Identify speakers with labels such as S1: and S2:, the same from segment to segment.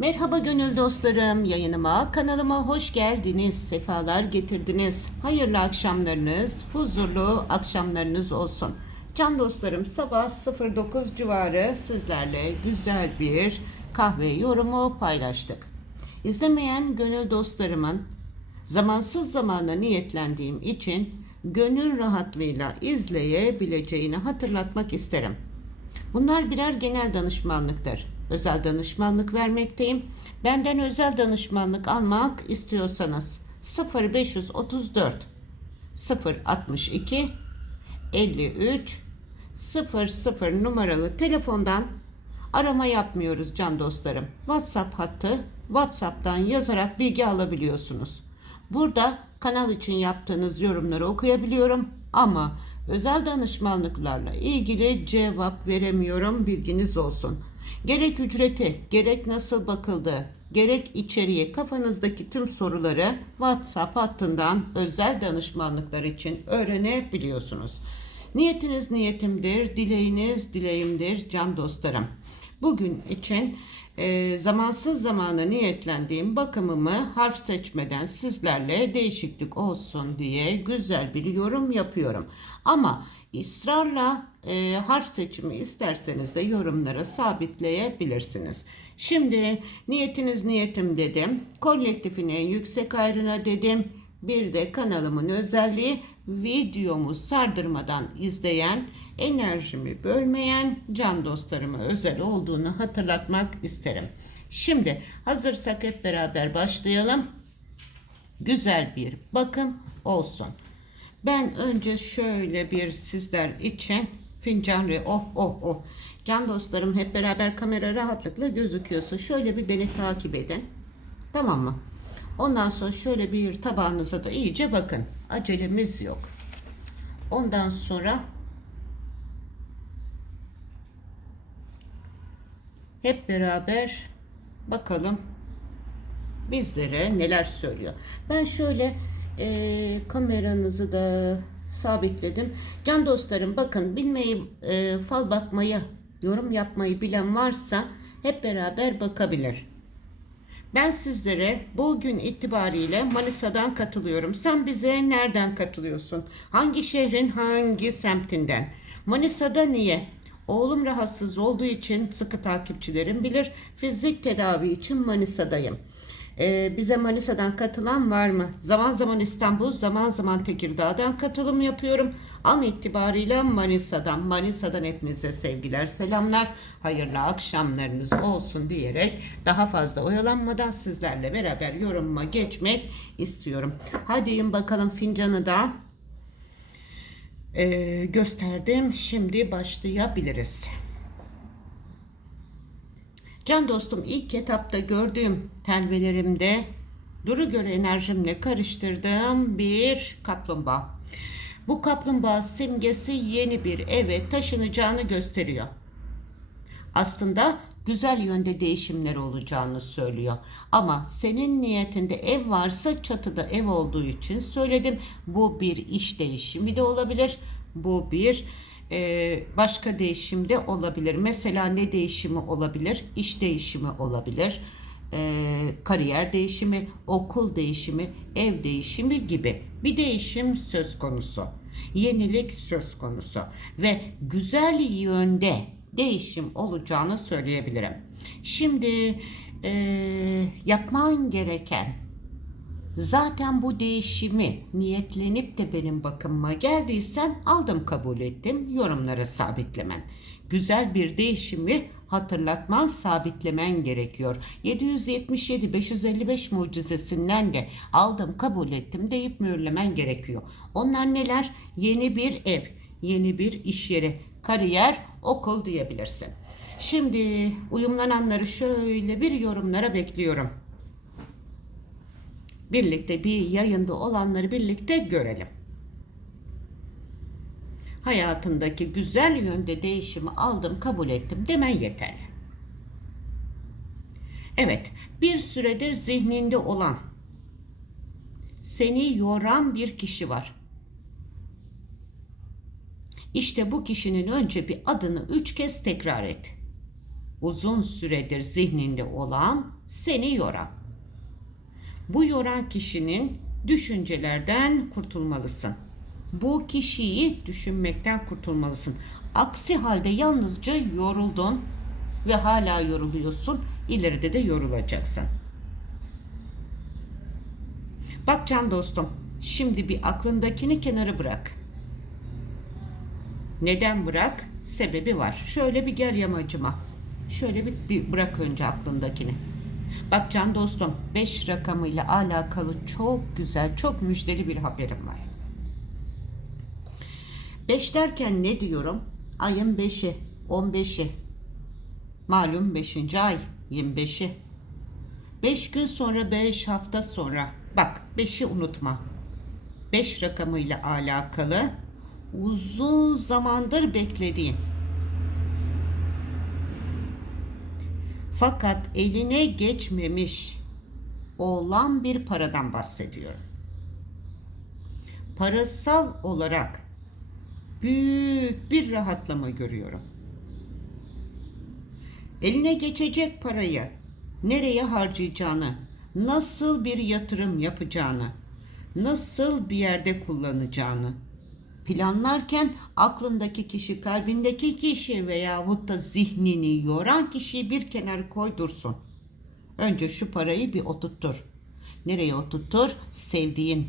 S1: Merhaba gönül dostlarım, yayınıma, kanalıma hoş geldiniz, sefalar getirdiniz. Hayırlı akşamlarınız, huzurlu akşamlarınız olsun. Can dostlarım sabah 09 civarı sizlerle güzel bir kahve yorumu paylaştık. İzlemeyen gönül dostlarımın zamansız zamana niyetlendiğim için gönül rahatlığıyla izleyebileceğini hatırlatmak isterim. Bunlar birer genel danışmanlıktır. Özel danışmanlık vermekteyim. Benden özel danışmanlık almak istiyorsanız 0534 062 53 00 numaralı telefondan arama yapmıyoruz can dostlarım. WhatsApp hattı WhatsApp'tan yazarak bilgi alabiliyorsunuz. Burada kanal için yaptığınız yorumları okuyabiliyorum ama özel danışmanlıklarla ilgili cevap veremiyorum bilginiz olsun. Gerek ücreti, gerek nasıl bakıldığı, gerek içeriği kafanızdaki tüm soruları WhatsApp hattından özel danışmanlıklar için öğrenebiliyorsunuz. Niyetiniz niyetimdir, dileğiniz dileğimdir can dostlarım. Bugün için e, zamansız zamana niyetlendiğim bakımımı harf seçmeden sizlerle değişiklik olsun diye güzel bir yorum yapıyorum. Ama ısrarla e, harf seçimi isterseniz de yorumlara sabitleyebilirsiniz. Şimdi niyetiniz niyetim dedim. Kolektifin en yüksek ayrına dedim. Bir de kanalımın özelliği videomu sardırmadan izleyen, enerjimi bölmeyen can dostlarıma özel olduğunu hatırlatmak isterim. Şimdi hazırsak hep beraber başlayalım. Güzel bir bakım olsun. Ben önce şöyle bir sizler için fincan re oh oh oh. Can dostlarım hep beraber kamera rahatlıkla gözüküyorsa şöyle bir beni takip edin. Tamam mı? Ondan sonra şöyle bir tabağınıza da iyice bakın. Acelemiz yok. Ondan sonra hep beraber bakalım bizlere neler söylüyor. Ben şöyle e, kameranızı da sabitledim. Can dostlarım bakın bilmeyi, e, fal bakmayı, yorum yapmayı bilen varsa hep beraber bakabilir. Ben sizlere bugün itibariyle Manisa'dan katılıyorum. Sen bize nereden katılıyorsun? Hangi şehrin hangi semtinden? Manisa'da niye? Oğlum rahatsız olduğu için sıkı takipçilerim bilir. Fizik tedavi için Manisa'dayım. Ee, bize Manisa'dan katılan var mı? Zaman zaman İstanbul, zaman zaman Tekirdağ'dan katılım yapıyorum. An itibariyle Manisa'dan, Manisa'dan hepinize sevgiler, selamlar. Hayırlı akşamlarınız olsun diyerek daha fazla oyalanmadan sizlerle beraber yorumuma geçmek istiyorum. Hadi bakalım fincanı da e, gösterdim. Şimdi başlayabiliriz. Can dostum ilk etapta gördüğüm telvelerimde duru göre enerjimle karıştırdığım bir kaplumbağa. Bu kaplumbağa simgesi yeni bir eve taşınacağını gösteriyor. Aslında güzel yönde değişimler olacağını söylüyor. Ama senin niyetinde ev varsa çatıda ev olduğu için söyledim. Bu bir iş değişimi de olabilir. Bu bir e, başka değişim de olabilir. Mesela ne değişimi olabilir? İş değişimi olabilir. E, kariyer değişimi, okul değişimi, ev değişimi gibi bir değişim söz konusu. Yenilik söz konusu ve güzel yönde değişim olacağını söyleyebilirim. Şimdi e, yapman gereken Zaten bu değişimi niyetlenip de benim bakımıma geldiysen aldım kabul ettim yorumlara sabitlemen. Güzel bir değişimi hatırlatman sabitlemen gerekiyor. 777 555 mucizesinden de aldım kabul ettim deyip mühürlemen gerekiyor. Onlar neler? Yeni bir ev, yeni bir iş yeri, kariyer, okul diyebilirsin. Şimdi uyumlananları şöyle bir yorumlara bekliyorum birlikte bir yayında olanları birlikte görelim. Hayatındaki güzel yönde değişimi aldım, kabul ettim demen yeterli. Evet, bir süredir zihninde olan, seni yoran bir kişi var. İşte bu kişinin önce bir adını üç kez tekrar et. uzun süredir zihninde olan seni yoran. Bu yoran kişinin düşüncelerden kurtulmalısın. Bu kişiyi düşünmekten kurtulmalısın. Aksi halde yalnızca yoruldun ve hala yoruluyorsun. İleride de yorulacaksın. Bak can dostum, şimdi bir aklındakini kenara bırak. Neden bırak? Sebebi var. Şöyle bir gel yamacıma. Şöyle bir, bir bırak önce aklındakini. Bak can dostum 5 rakamıyla alakalı çok güzel, çok müjdeli bir haberim var. 5 derken ne diyorum? Ayın 5'i, 15'i. Malum 5. ay 25'i. 5 gün sonra 5 hafta sonra. Bak 5'i unutma. 5 rakamıyla alakalı uzun zamandır beklediğin fakat eline geçmemiş olan bir paradan bahsediyorum. Parasal olarak büyük bir rahatlama görüyorum. Eline geçecek parayı nereye harcayacağını, nasıl bir yatırım yapacağını, nasıl bir yerde kullanacağını planlarken aklındaki kişi, kalbindeki kişi veyahut da zihnini yoran kişiyi bir kenara koy dursun. Önce şu parayı bir oturttur. Nereye oturttur? Sevdiğin,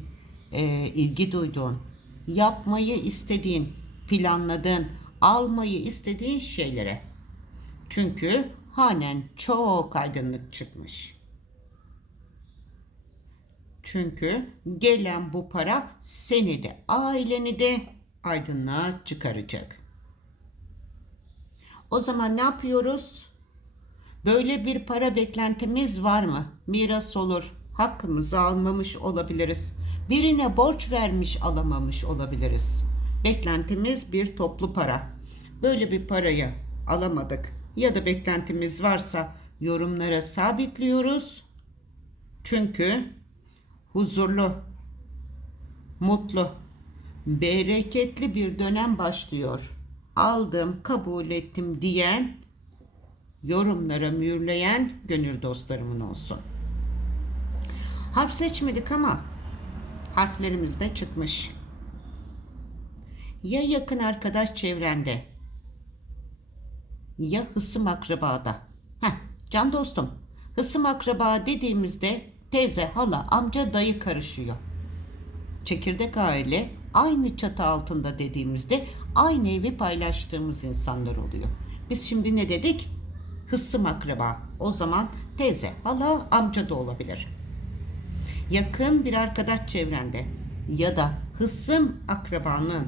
S1: e, ilgi duyduğun, yapmayı istediğin, planladığın, almayı istediğin şeylere. Çünkü hanen çok aydınlık çıkmış. Çünkü gelen bu para seni de aileni de aydınlığa çıkaracak. O zaman ne yapıyoruz? Böyle bir para beklentimiz var mı? Miras olur, hakkımızı almamış olabiliriz. Birine borç vermiş alamamış olabiliriz. Beklentimiz bir toplu para. Böyle bir parayı alamadık ya da beklentimiz varsa yorumlara sabitliyoruz. Çünkü huzurlu, mutlu, bereketli bir dönem başlıyor. Aldım, kabul ettim diyen, yorumlara mühürleyen gönül dostlarımın olsun. Harf seçmedik ama harflerimiz de çıkmış. Ya yakın arkadaş çevrende ya hısım akrabada. Heh, can dostum. Hısım akraba dediğimizde teyze, hala, amca, dayı karışıyor. Çekirdek aile aynı çatı altında dediğimizde aynı evi paylaştığımız insanlar oluyor. Biz şimdi ne dedik? Hısım akraba. O zaman teyze, hala, amca da olabilir. Yakın bir arkadaş çevrende ya da hısım akrabanın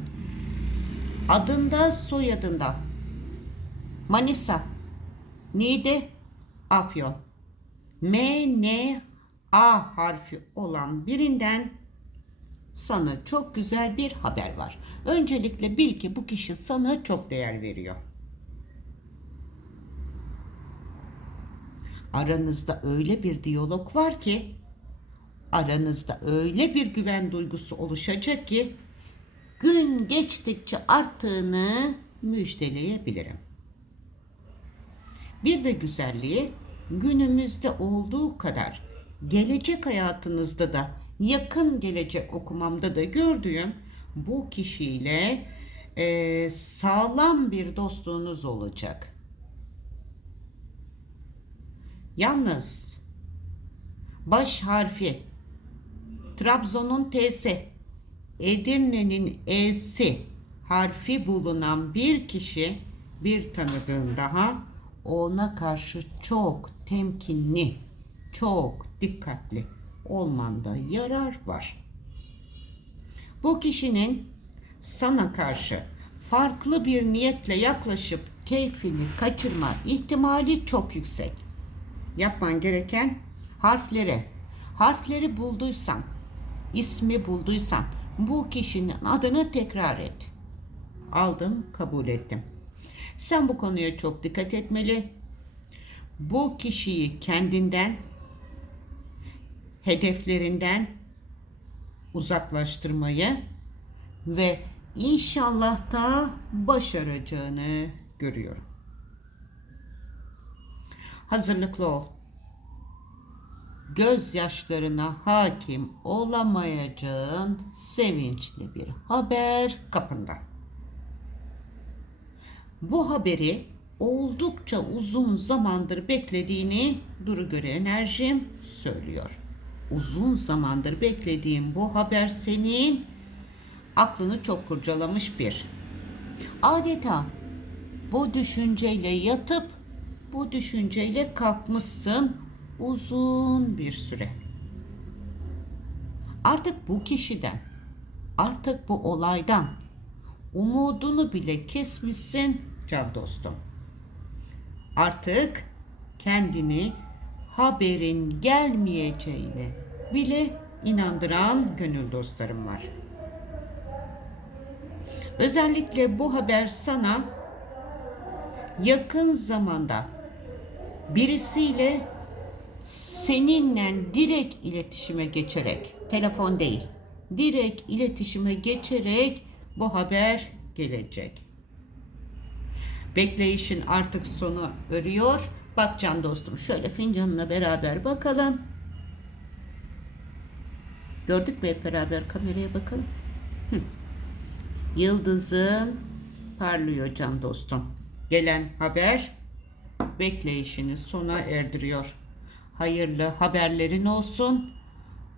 S1: adında soyadında Manisa, Niğde, Afyon, M, N, A harfi olan birinden sana çok güzel bir haber var. Öncelikle bil ki bu kişi sana çok değer veriyor. Aranızda öyle bir diyalog var ki aranızda öyle bir güven duygusu oluşacak ki gün geçtikçe arttığını müjdeleyebilirim. Bir de güzelliği günümüzde olduğu kadar gelecek hayatınızda da yakın gelecek okumamda da gördüğüm bu kişiyle e, sağlam bir dostluğunuz olacak. Yalnız baş harfi Trabzon'un T'si Edirne'nin E'si harfi bulunan bir kişi bir tanıdığın daha ona karşı çok temkinli, çok dikkatli olmanda yarar var. Bu kişinin sana karşı farklı bir niyetle yaklaşıp keyfini kaçırma ihtimali çok yüksek. Yapman gereken harflere, harfleri bulduysan, ismi bulduysan bu kişinin adını tekrar et. Aldım, kabul ettim. Sen bu konuya çok dikkat etmeli. Bu kişiyi kendinden, hedeflerinden uzaklaştırmayı ve inşallah da başaracağını görüyorum. Hazırlıklı ol. Gözyaşlarına hakim olamayacağın sevinçli bir haber kapında. Bu haberi oldukça uzun zamandır beklediğini Duru Göre Enerjim söylüyor. Uzun zamandır beklediğim bu haber senin aklını çok kurcalamış bir. Adeta bu düşünceyle yatıp bu düşünceyle kalkmışsın uzun bir süre. Artık bu kişiden, artık bu olaydan umudunu bile kesmişsin can dostum. Artık kendini haberin gelmeyeceğine bile inandıran gönül dostlarım var. Özellikle bu haber sana yakın zamanda birisiyle seninle direkt iletişime geçerek, telefon değil, direkt iletişime geçerek bu haber gelecek. Bekleyişin artık sonu örüyor. Bak can dostum şöyle fincanına beraber bakalım. Gördük mü hep beraber kameraya bakalım. Hı. Yıldızın parlıyor can dostum. Gelen haber bekleyişini sona erdiriyor. Hayırlı haberlerin olsun.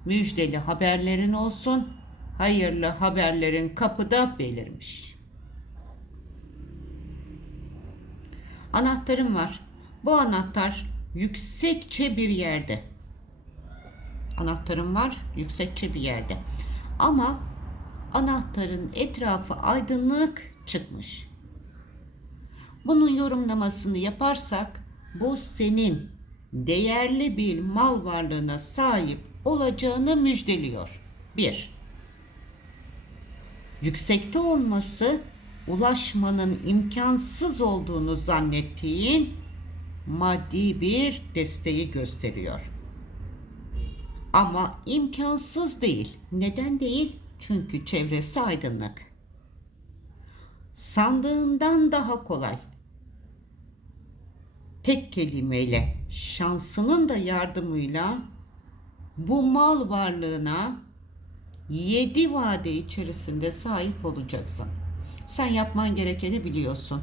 S1: Müjdeli haberlerin olsun. Hayırlı haberlerin kapıda belirmiş. Anahtarım var. Bu anahtar yüksekçe bir yerde. Anahtarım var yüksekçe bir yerde. Ama anahtarın etrafı aydınlık çıkmış. Bunun yorumlamasını yaparsak bu senin değerli bir mal varlığına sahip olacağını müjdeliyor. 1. Yüksekte olması ulaşmanın imkansız olduğunu zannettiğin maddi bir desteği gösteriyor. Ama imkansız değil. Neden değil? Çünkü çevresi aydınlık. Sandığından daha kolay. Tek kelimeyle şansının da yardımıyla bu mal varlığına yedi vade içerisinde sahip olacaksın. Sen yapman gerekeni biliyorsun.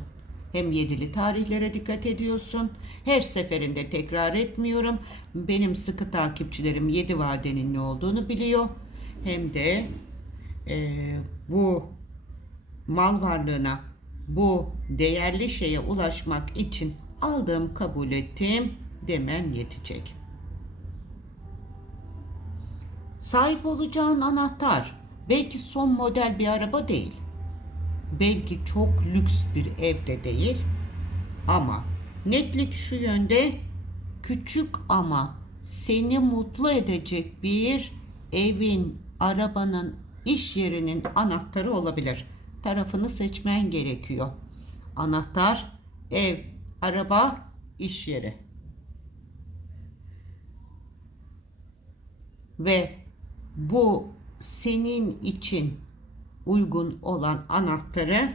S1: Hem yedili tarihlere dikkat ediyorsun. Her seferinde tekrar etmiyorum. Benim sıkı takipçilerim yedi vadenin ne olduğunu biliyor. Hem de e, bu mal varlığına, bu değerli şeye ulaşmak için aldığım kabul ettim demen yetecek. Sahip olacağın anahtar belki son model bir araba değil. Belki çok lüks bir evde değil. Ama netlik şu yönde küçük ama seni mutlu edecek bir evin, arabanın, iş yerinin anahtarı olabilir. Tarafını seçmen gerekiyor. Anahtar, ev, araba, iş yeri. Ve bu senin için uygun olan anahtarı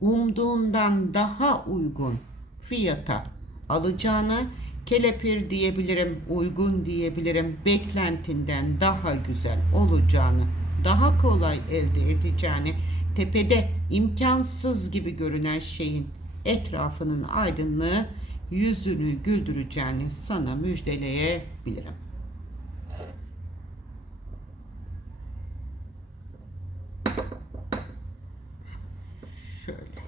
S1: umduğundan daha uygun fiyata alacağını kelepir diyebilirim, uygun diyebilirim, beklentinden daha güzel olacağını, daha kolay elde edeceğini, tepede imkansız gibi görünen şeyin etrafının aydınlığı yüzünü güldüreceğini sana müjdeleyebilirim. Şöyle.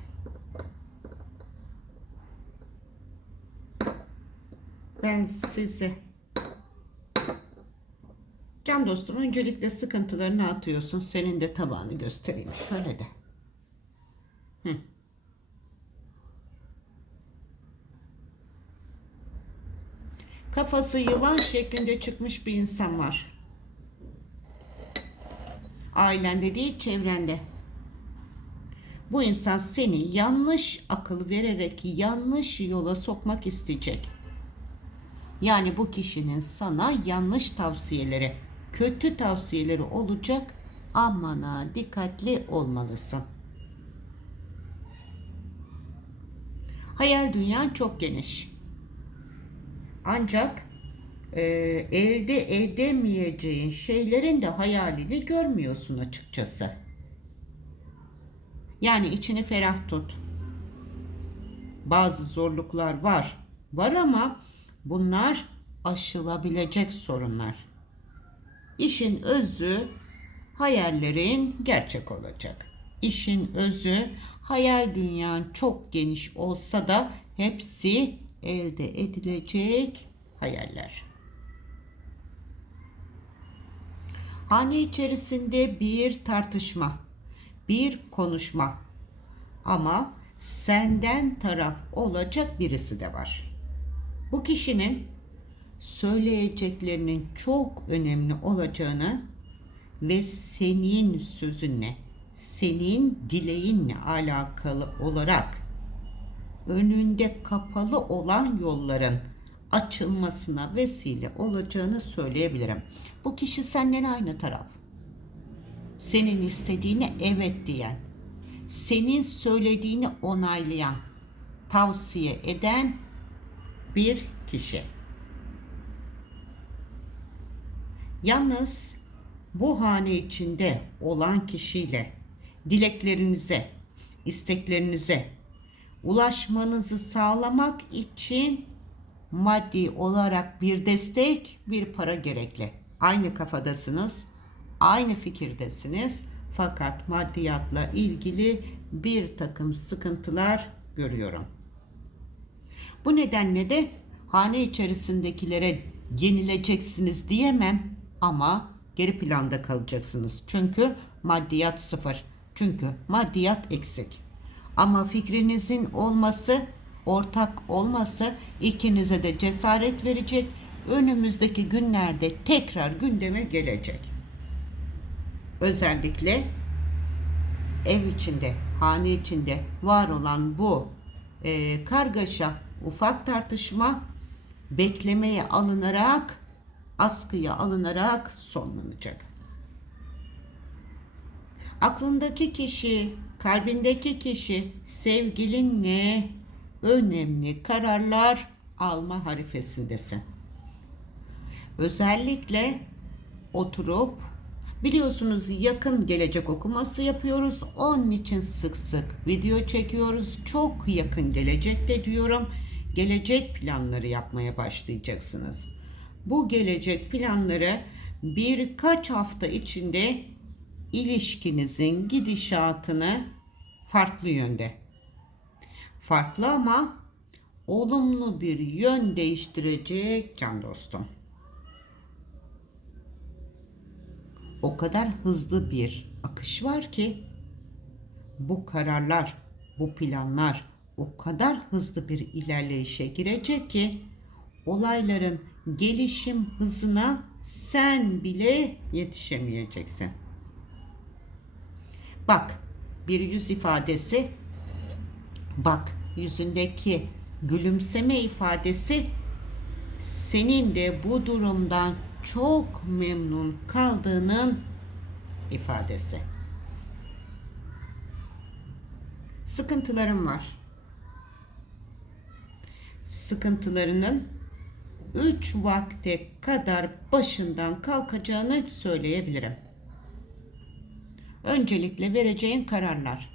S1: Ben size Can dostum öncelikle sıkıntılarını atıyorsun. Senin de tabağını göstereyim. Şöyle de. Hı. Kafası yılan şeklinde çıkmış bir insan var. Ailende değil çevrende. Bu insan seni yanlış akıl vererek yanlış yola sokmak isteyecek. Yani bu kişinin sana yanlış tavsiyeleri, kötü tavsiyeleri olacak. Amana dikkatli olmalısın. Hayal dünyan çok geniş. Ancak e, elde edemeyeceğin şeylerin de hayalini görmüyorsun açıkçası. Yani içini ferah tut. Bazı zorluklar var. Var ama bunlar aşılabilecek sorunlar. İşin özü hayallerin gerçek olacak. İşin özü hayal dünyan çok geniş olsa da hepsi elde edilecek hayaller. Hane içerisinde bir tartışma, bir konuşma ama senden taraf olacak birisi de var. Bu kişinin söyleyeceklerinin çok önemli olacağını ve senin sözünle, senin dileğinle alakalı olarak önünde kapalı olan yolların açılmasına vesile olacağını söyleyebilirim. Bu kişi senden aynı taraf. Senin istediğine evet diyen, senin söylediğini onaylayan, tavsiye eden bir kişi. Yalnız bu hane içinde olan kişiyle dileklerinize, isteklerinize ulaşmanızı sağlamak için maddi olarak bir destek, bir para gerekli. Aynı kafadasınız, aynı fikirdesiniz fakat maddiyatla ilgili bir takım sıkıntılar görüyorum. Bu nedenle de hane içerisindekilere yenileceksiniz diyemem ama geri planda kalacaksınız. Çünkü maddiyat sıfır. Çünkü maddiyat eksik. Ama fikrinizin olması, ortak olması ikinize de cesaret verecek. Önümüzdeki günlerde tekrar gündeme gelecek. Özellikle ev içinde, hane içinde var olan bu e, kargaşa, ufak tartışma beklemeye alınarak, askıya alınarak sonlanacak. Aklındaki kişi, kalbindeki kişi sevgilinle önemli kararlar alma harifesindesin. Özellikle oturup biliyorsunuz yakın gelecek okuması yapıyoruz. Onun için sık sık video çekiyoruz. Çok yakın gelecekte diyorum. Gelecek planları yapmaya başlayacaksınız. Bu gelecek planları birkaç hafta içinde ilişkinizin gidişatını farklı yönde. Farklı ama olumlu bir yön değiştirecek can dostum. O kadar hızlı bir akış var ki bu kararlar, bu planlar o kadar hızlı bir ilerleyişe girecek ki olayların gelişim hızına sen bile yetişemeyeceksin. Bak bir yüz ifadesi bak yüzündeki gülümseme ifadesi senin de bu durumdan çok memnun kaldığının ifadesi. Sıkıntılarım var. Sıkıntılarının üç vakte kadar başından kalkacağını söyleyebilirim. Öncelikle vereceğin kararlar.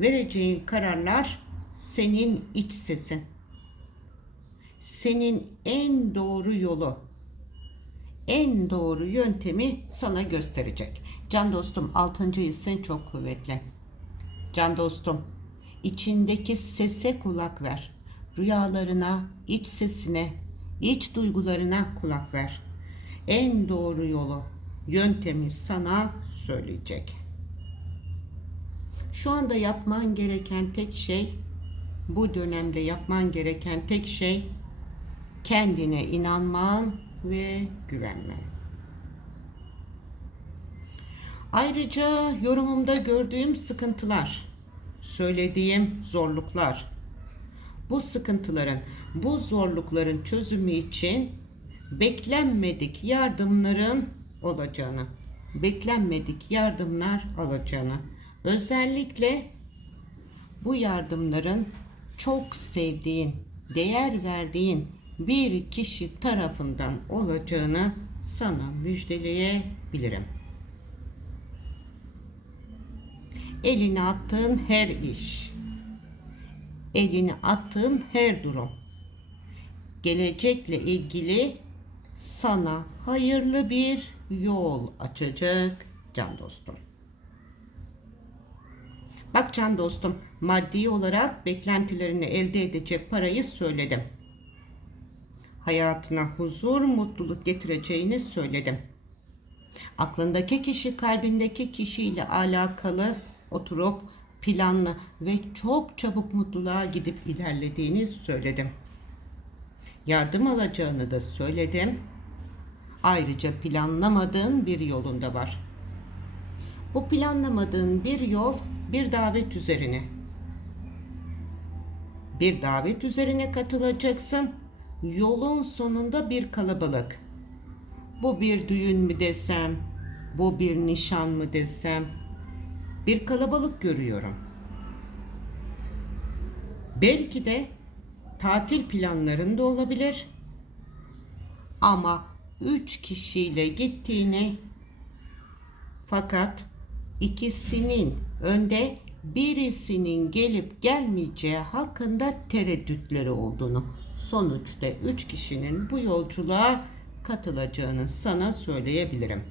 S1: Vereceğin kararlar senin iç sesin. Senin en doğru yolu, en doğru yöntemi sana gösterecek. Can dostum 6. hissin çok kuvvetli. Can dostum içindeki sese kulak ver. Rüyalarına, iç sesine, iç duygularına kulak ver. En doğru yolu, yöntemi sana söyleyecek. Şu anda yapman gereken tek şey bu dönemde yapman gereken tek şey kendine inanman ve güvenmen. Ayrıca yorumumda gördüğüm sıkıntılar, söylediğim zorluklar, bu sıkıntıların, bu zorlukların çözümü için beklenmedik yardımların olacağını, beklenmedik yardımlar alacağını, özellikle bu yardımların çok sevdiğin, değer verdiğin bir kişi tarafından olacağını sana müjdeleyebilirim. Eline attığın her iş, eline attığın her durum, gelecekle ilgili sana hayırlı bir yol açacak can dostum. Bak can dostum, maddi olarak beklentilerini elde edecek parayı söyledim. Hayatına huzur, mutluluk getireceğini söyledim. Aklındaki kişi kalbindeki kişiyle alakalı oturup planlı ve çok çabuk mutluluğa gidip ilerlediğini söyledim. Yardım alacağını da söyledim. Ayrıca planlamadığın bir yolunda var. Bu planlamadığın bir yol bir davet üzerine. Bir davet üzerine katılacaksın. Yolun sonunda bir kalabalık. Bu bir düğün mü desem, bu bir nişan mı desem, bir kalabalık görüyorum. Belki de tatil planlarında olabilir. Ama üç kişiyle gittiğini fakat ikisinin önde birisinin gelip gelmeyeceği hakkında tereddütleri olduğunu sonuçta üç kişinin bu yolculuğa katılacağını sana söyleyebilirim.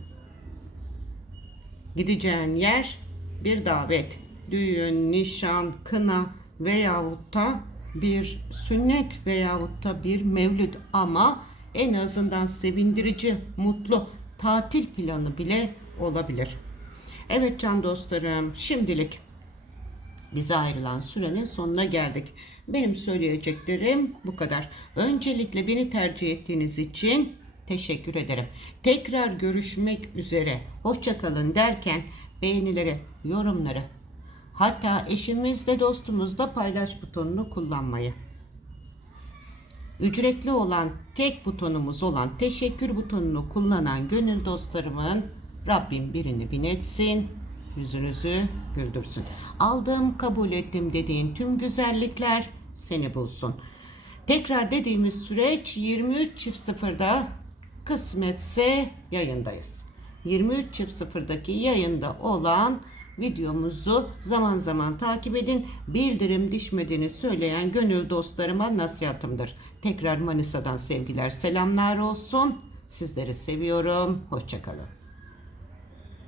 S1: Gideceğin yer bir davet, düğün, nişan, kına veyahut da bir sünnet veyahut da bir mevlüt ama en azından sevindirici, mutlu tatil planı bile olabilir. Evet can dostlarım, şimdilik bize ayrılan sürenin sonuna geldik. Benim söyleyeceklerim bu kadar. Öncelikle beni tercih ettiğiniz için teşekkür ederim. Tekrar görüşmek üzere. Hoşçakalın derken beğenileri, yorumları, hatta eşimizle dostumuzla paylaş butonunu kullanmayı. Ücretli olan tek butonumuz olan teşekkür butonunu kullanan gönül dostlarımın Rabbim birini bin etsin, yüzünüzü güldürsün. Aldım, kabul ettim dediğin tüm güzellikler seni bulsun. Tekrar dediğimiz süreç 23 çift sıfırda kısmetse yayındayız. 23 çift sıfırdaki yayında olan videomuzu zaman zaman takip edin. Bildirim düşmediğini söyleyen gönül dostlarıma nasihatımdır. Tekrar Manisa'dan sevgiler, selamlar olsun. Sizleri seviyorum. Hoşçakalın.